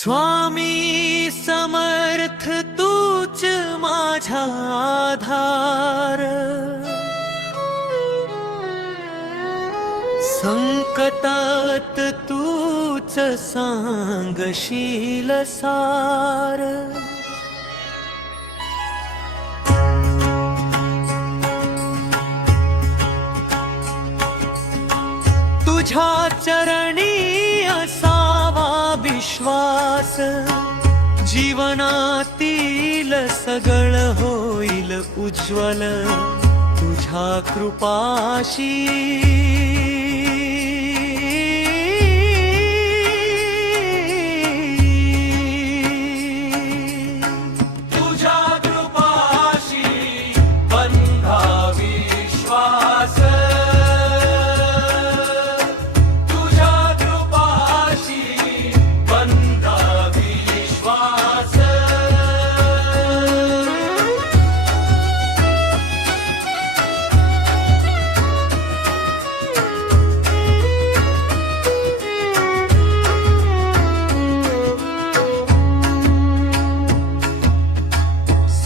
स्वामी समर्थ तूच माझा आधार. संकटात तूच सांगशील सार. विश्वास जीवनातील सगळ होईल उज्ज्वल. तुझ्या कृपाशी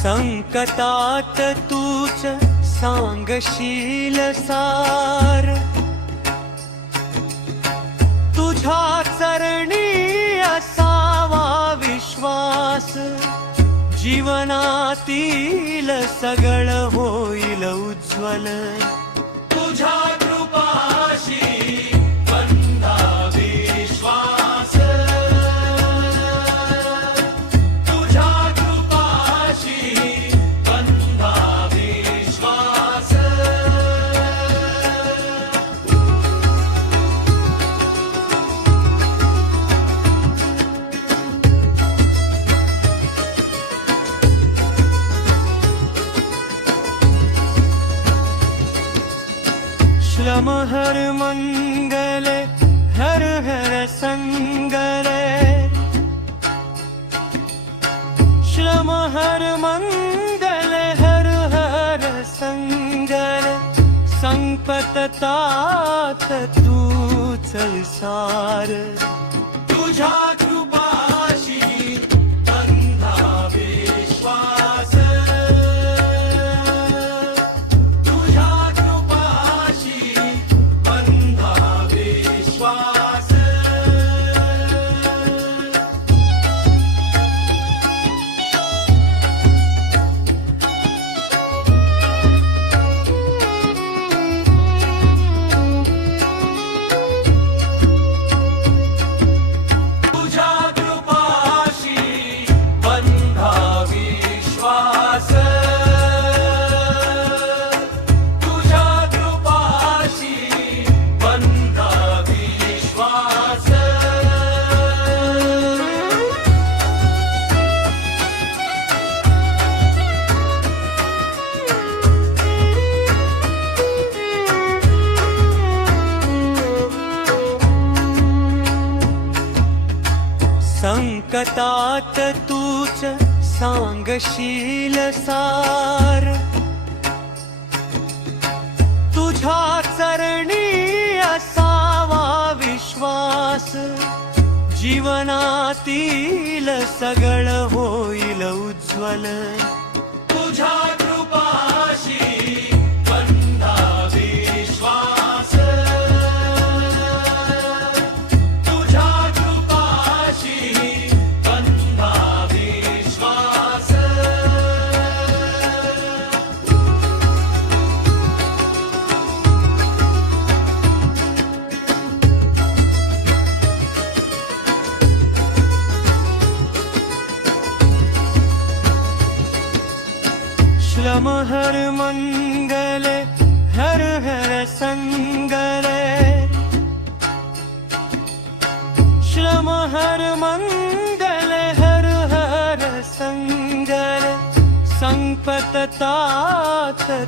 संकटात तूच सांगशील सार. तुझ्या चरणी असावा विश्वास. जीवनातील सगळ होईल उज्ज्वल. तुझ्या श्रम हर मङ्गल हर हर सङ्गल श्रम हर मङ्गल हर हर सङ्गल तुझा जगतात तूच सांगशील सार. तुझ्या चरणी असावा विश्वास. जीवनातील सगळ होईल उज्ज्वल. तुझ्या नम हर मङ्गल हर हर सङ्गल श्रम हर मङ्गल हर हर सङ्गतता च